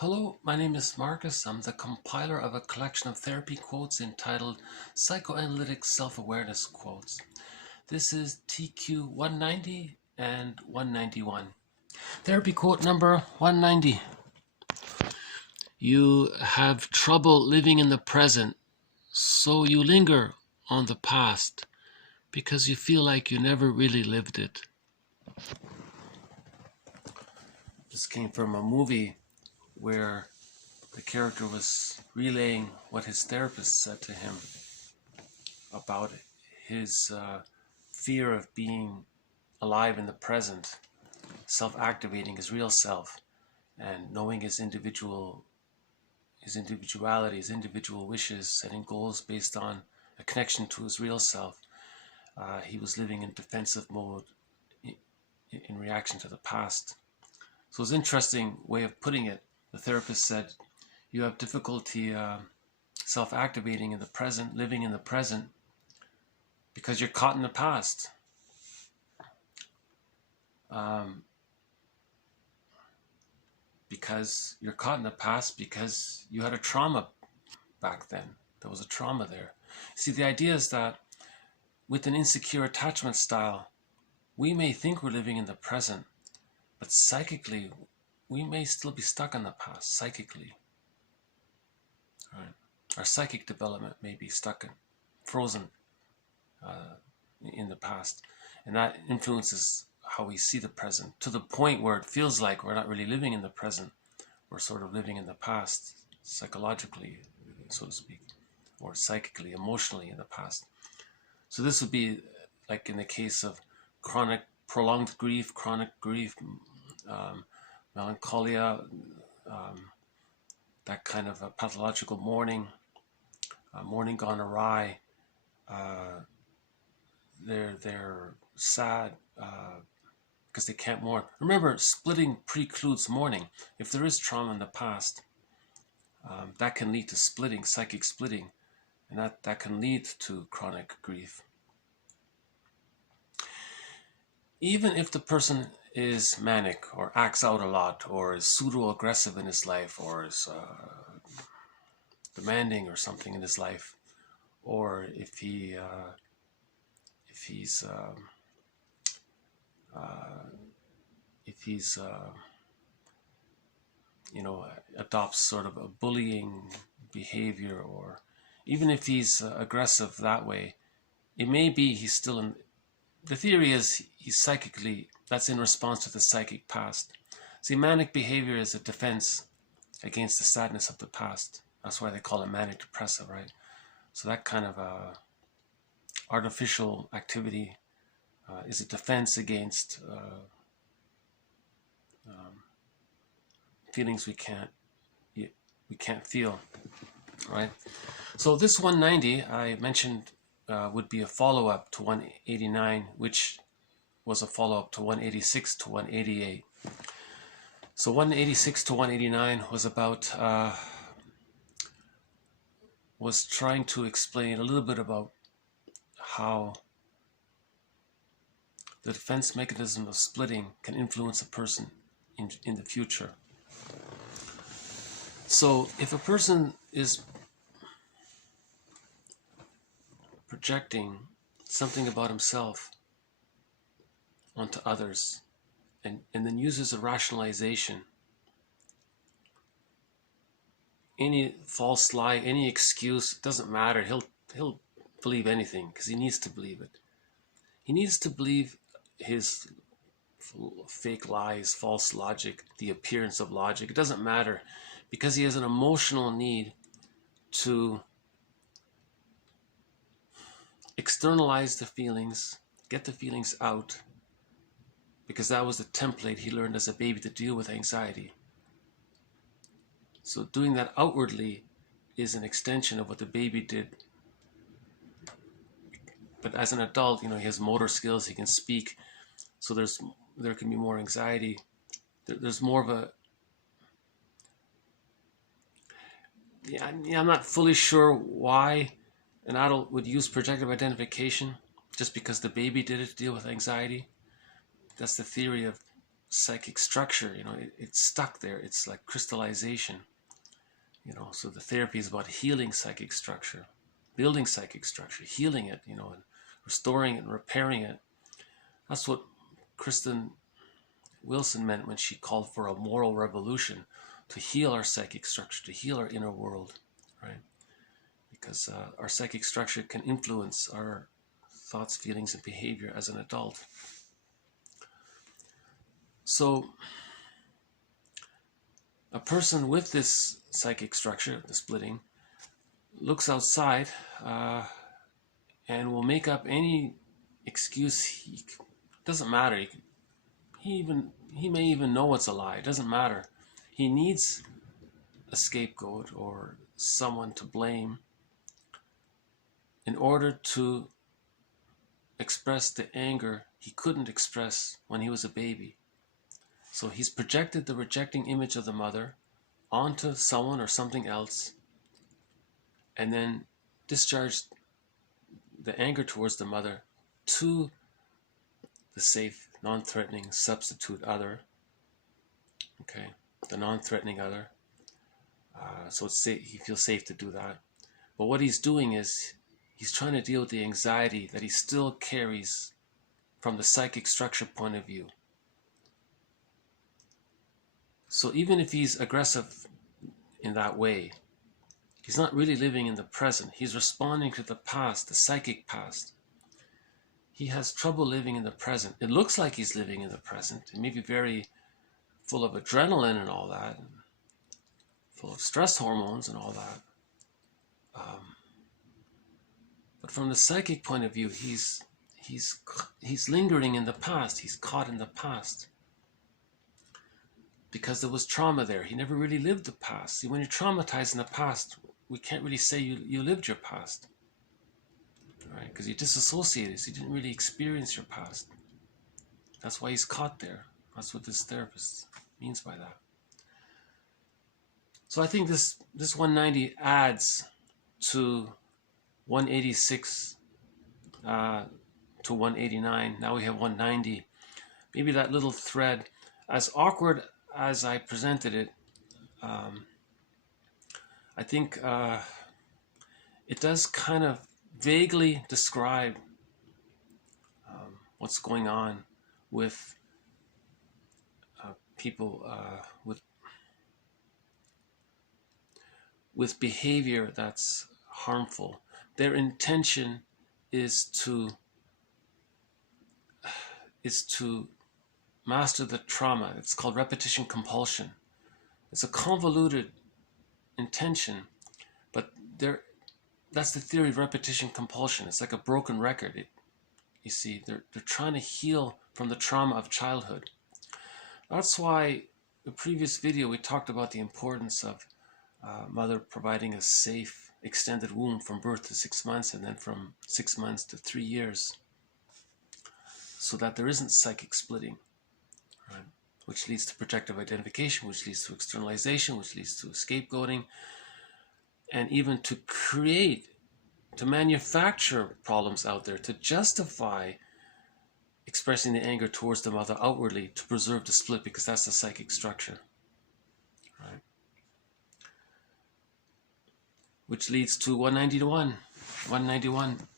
Hello, my name is Marcus. I'm the compiler of a collection of therapy quotes entitled Psychoanalytic Self-Awareness Quotes. This is TQ 190 and 191. Therapy quote number 190. You have trouble living in the present, so you linger on the past because you feel like you never really lived it. This came from a movie where the character was relaying what his therapist said to him about his fear of being alive in the present, self-activating his real self, and knowing his individuality, his individual wishes, setting goals based on a connection to his real self. He was living in defensive mode in reaction to the past. So it's an interesting way of putting it. The therapist said, you have difficulty self-activating in the present, living in the present, because you're caught in the past. Because you're caught in the past because you had a trauma back then. There was a trauma there. See, the idea is that with an insecure attachment style, we may think we're living in the present, but psychically, we may still be stuck in the past, psychically. Right? Our psychic development may be stuck in, frozen in the past. And that influences how we see the present, to the point where it feels like we're not really living in the present. We're sort of living in the past, psychologically, so to speak, or psychically, emotionally in the past. So this would be like in the case of chronic, prolonged grief, melancholia, that kind of a pathological mourning, mourning gone awry. They're sad because they can't mourn. Remember, splitting precludes mourning. If there is trauma in the past, that can lead to splitting, psychic splitting, and that can lead to chronic grief. Even if the person is manic or acts out a lot or is pseudo-aggressive in his life or is demanding or something in his life, or if he's adopts sort of a bullying behavior, or even if he's aggressive that way, it may be he's still in. The theory is he's psychically, that's in response to the psychic past. See, manic behavior is a defense against the sadness of the past. That's why they call it manic depressive, right? So that kind of artificial activity is a defense against feelings we can't feel, right? So this 190 I mentioned would be a follow-up to 189, which was a follow-up to 186 to 188. So 186 to 189 was about was trying to explain a little bit about how the defense mechanism of splitting can influence a person in the future. So if a person is projecting something about himself onto others and then uses a rationalization, any false lie, any excuse, it doesn't matter. He'll believe anything because he needs to believe it. He needs to believe his fake lies, false logic, the appearance of logic. It doesn't matter because he has an emotional need to externalize the feelings, get the feelings out, because that was the template he learned as a baby to deal with anxiety. So doing that outwardly is an extension of what the baby did. But as an adult, he has motor skills, he can speak, so there can be more anxiety. There's more of a... I'm not fully sure why an adult would use projective identification just because the baby did it to deal with anxiety. That's the theory of psychic structure, it's stuck there. It's like crystallization, so the therapy is about healing psychic structure, building psychic structure, healing it, and restoring it and repairing it. That's what Kristen Wilson meant when she called for a moral revolution, to heal our psychic structure, to heal our inner world, right? Because our psychic structure can influence our thoughts, feelings, and behavior as an adult. So a person with this psychic structure, the splitting, looks outside and will make up any excuse. Doesn't matter. He may even know it's a lie. It doesn't matter. He needs a scapegoat or someone to blame in order to express the anger he couldn't express when he was a baby. So he's projected the rejecting image of the mother onto someone or something else, and then discharged the anger towards the mother to the safe, non-threatening substitute other. Okay, the non-threatening other. So it's safe, he feels safe to do that. But what he's doing is he's trying to deal with the anxiety that he still carries from the psychic structure point of view. So even if he's aggressive in that way, he's not really living in the present. He's responding to the past, the psychic past. He has trouble living in the present. It looks like he's living in the present. It may be very full of adrenaline and all that, and full of stress hormones and all that. But from the psychic point of view, he's lingering in the past. He's caught in the past. Because there was trauma there. He never really lived the past. See, when you're traumatized in the past, we can't really say you lived your past. Right? Because you disassociated, so you didn't really experience your past. That's why he's caught there. That's what this therapist means by that. So I think this 190 adds to 186 to 189. Now we have 190. Maybe that little thread, as awkward as I presented it, I think it does kind of vaguely describe what's going on with people with behavior that's harmful. Their intention is to master the trauma. It's called repetition compulsion. It's a convoluted intention, but that's the theory of repetition compulsion. It's like a broken record. You see, they're trying to heal from the trauma of childhood. That's why the previous video we talked about the importance of mother providing a safe extended womb from birth to 6 months, and then from 6 months to 3 years, so that there isn't psychic splitting, right? Which leads to projective identification, which leads to externalization, which leads to scapegoating, and even to manufacture problems out there to justify expressing the anger towards the mother outwardly to preserve the split, because that's the psychic structure, right? Which leads to 191.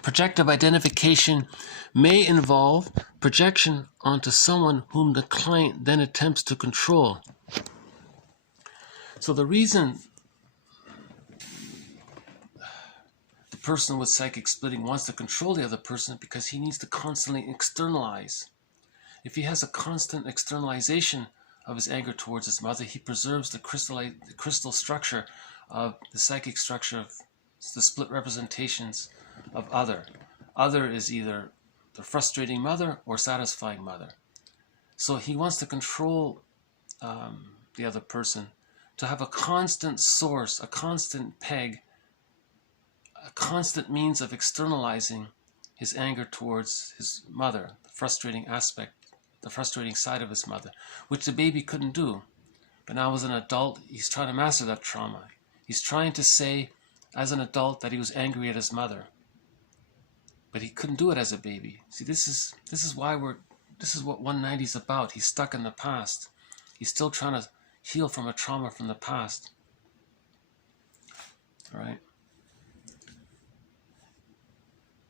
Projective identification may involve projection onto someone whom the client then attempts to control. So the reason the person with psychic splitting wants to control the other person is because he needs to constantly externalize. If he has a constant externalization of his anger towards his mother, he preserves the crystal structure of the psychic structure of the split representations of other. Other is either the frustrating mother or satisfying mother. So he wants to control the other person, to have a constant source, a constant peg, a constant means of externalizing his anger towards his mother, the frustrating aspect, the frustrating side of his mother, which the baby couldn't do. But now as an adult, he's trying to master that trauma. He's trying to say, as an adult, that he was angry at his mother, but he couldn't do it as a baby. See, this is why we're This is what 190 is about. He's stuck in the past. He's still trying to heal from a trauma from the past. All right.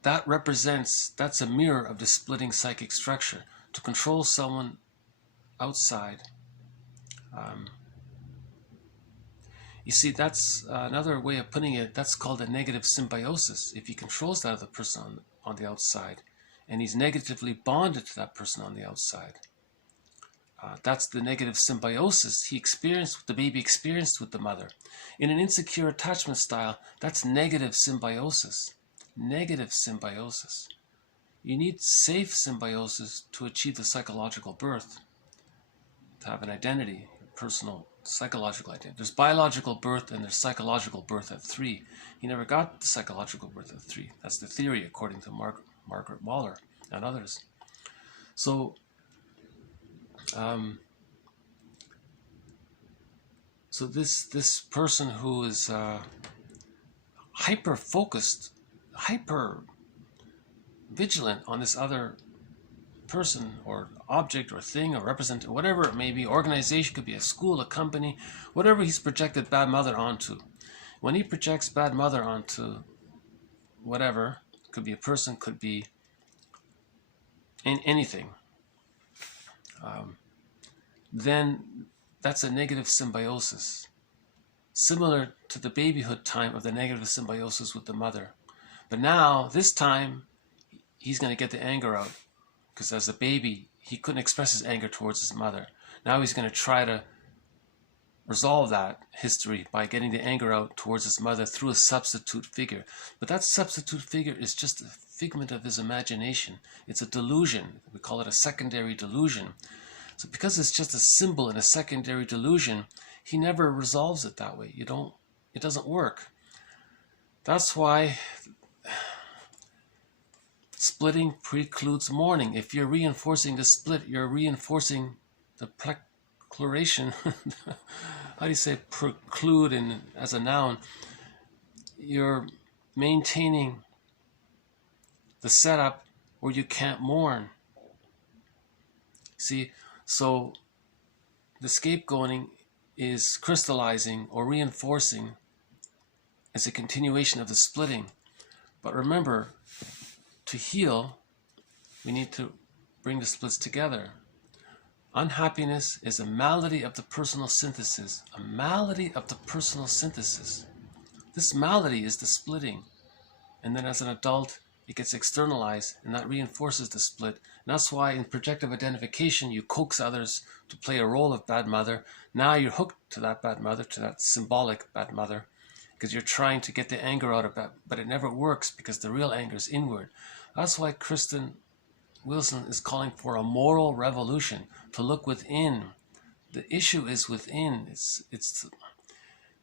That represents, that's a mirror of the splitting psychic structure. To control someone outside. You see, that's another way of putting it. That's called a negative symbiosis. If he controls that other person on the outside, and he's negatively bonded to that person on the outside, that's the negative symbiosis he experienced, the baby experienced with the mother. In an insecure attachment style, that's negative symbiosis. Negative symbiosis. You need safe symbiosis to achieve the psychological birth, to have an identity, personal psychological identity. There's biological birth and there's psychological birth at 3. He never got the psychological birth at 3. That's the theory according to Margaret Waller and others. So, this person who is hyper focused, hyper vigilant on this other person or object or thing or representative, whatever it may be, organization, could be a school, a company, whatever he's projected bad mother onto. When he projects bad mother onto whatever, could be a person, could be anything, then that's a negative symbiosis, similar to the babyhood time of the negative symbiosis with the mother. But now, this time, he's going to get the anger out, because as a baby, he couldn't express his anger towards his mother. Now he's going to try to resolve that history by getting the anger out towards his mother through a substitute figure. But that substitute figure is just a figment of his imagination. It's a delusion. We call it a secondary delusion. So because it's just a symbol in a secondary delusion, he never resolves it that way. It doesn't work. That's why splitting precludes mourning. If you're reinforcing the split, you're reinforcing the precluration. How do you say preclude as a noun? You're maintaining the setup where you can't mourn. See, so the scapegoating is crystallizing or reinforcing as a continuation of the splitting. But remember, to heal, we need to bring the splits together. Unhappiness is a malady of the personal synthesis. A malady of the personal synthesis. This malady is the splitting. And then as an adult, it gets externalized, and that reinforces the split. And that's why in projective identification, you coax others to play a role of bad mother. Now you're hooked to that bad mother, to that symbolic bad mother, because you're trying to get the anger out of that. But it never works because the real anger is inward. That's why Kristen Wilson is calling for a moral revolution, to look within. The issue is within.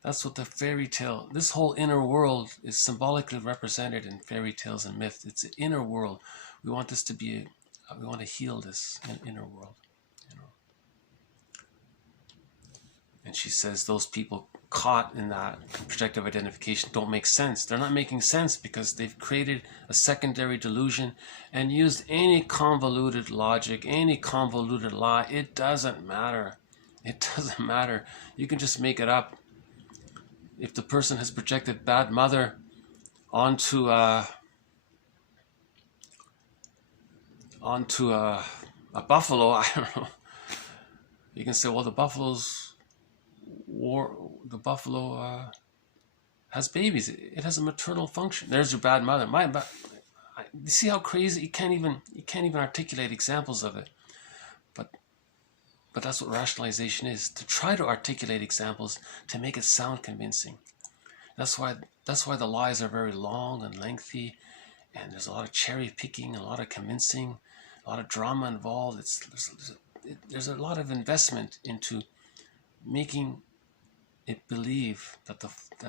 That's what the fairy tale, this whole inner world is symbolically represented in fairy tales and myths. It's an inner world. We want this to be, we want to heal this inner world. And she says those people caught in that projective identification don't make sense. They're not making sense because they've created a secondary delusion and used any convoluted logic, any convoluted lie. It doesn't matter. It doesn't matter. You can just make it up. If the person has projected bad mother onto a buffalo, I don't know. You can say, well, the buffalo has babies. It has a maternal function. There's your bad mother. You see how crazy? You can't even articulate examples of it. But that's what rationalization is, to try to articulate examples to make it sound convincing. That's why the lies are very long and lengthy, and there's a lot of cherry picking, a lot of convincing, a lot of drama involved. There's a lot of investment into making it believe that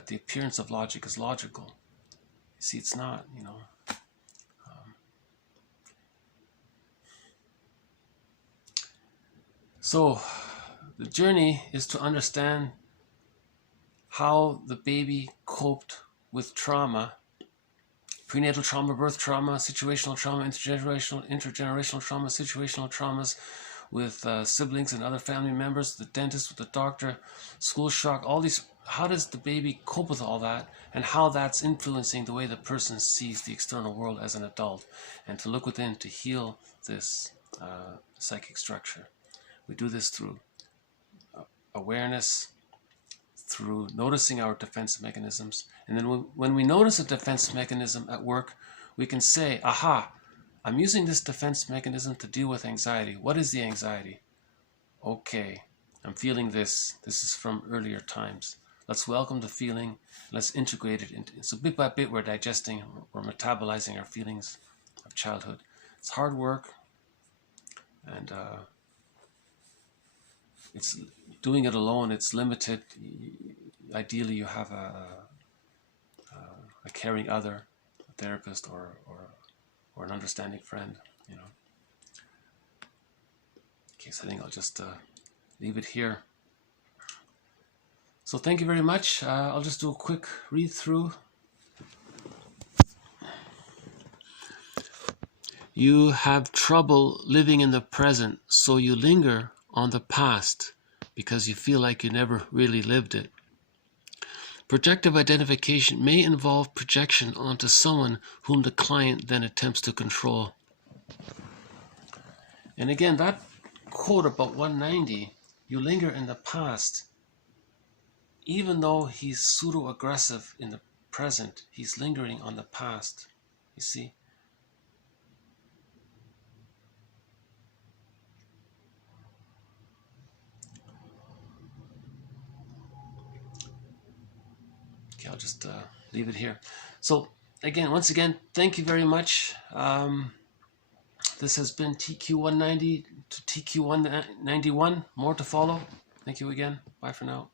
the appearance of logic is logical. You see, it's not, So the journey is to understand how the baby coped with trauma prenatal trauma, birth trauma, situational trauma, intergenerational trauma, situational traumas with siblings and other family members, the dentist with the doctor, school shock, all these. How does the baby cope with all that, and how that's influencing the way the person sees the external world as an adult, and to look within to heal this psychic structure. We do this through awareness, through noticing our defense mechanisms, and then when we notice a defense mechanism at work, we can say, aha, I'm using this defense mechanism to deal with anxiety. What is the anxiety? Okay, I'm feeling this. This is from earlier times. Let's welcome the feeling. Let's integrate it into. So bit by bit, we're digesting, we're metabolizing our feelings of childhood. It's hard work, and it's doing it alone. It's limited. Ideally, you have a caring other, a therapist, or an understanding friend. You know. Okay, so I think I'll just leave it here. So thank you very much. I'll just do a quick read through. You have trouble living in the present, so you linger on the past because you feel like you never really lived it. Projective identification may involve projection onto someone whom the client then attempts to control. And again, that quote about 190, you linger in the past. Even though he's pseudo-aggressive in the present, he's lingering on the past. You see? Okay, I'll just leave it here. So, once again, thank you very much. This has been TQ190 to TQ191. More to follow. Thank you again. Bye for now.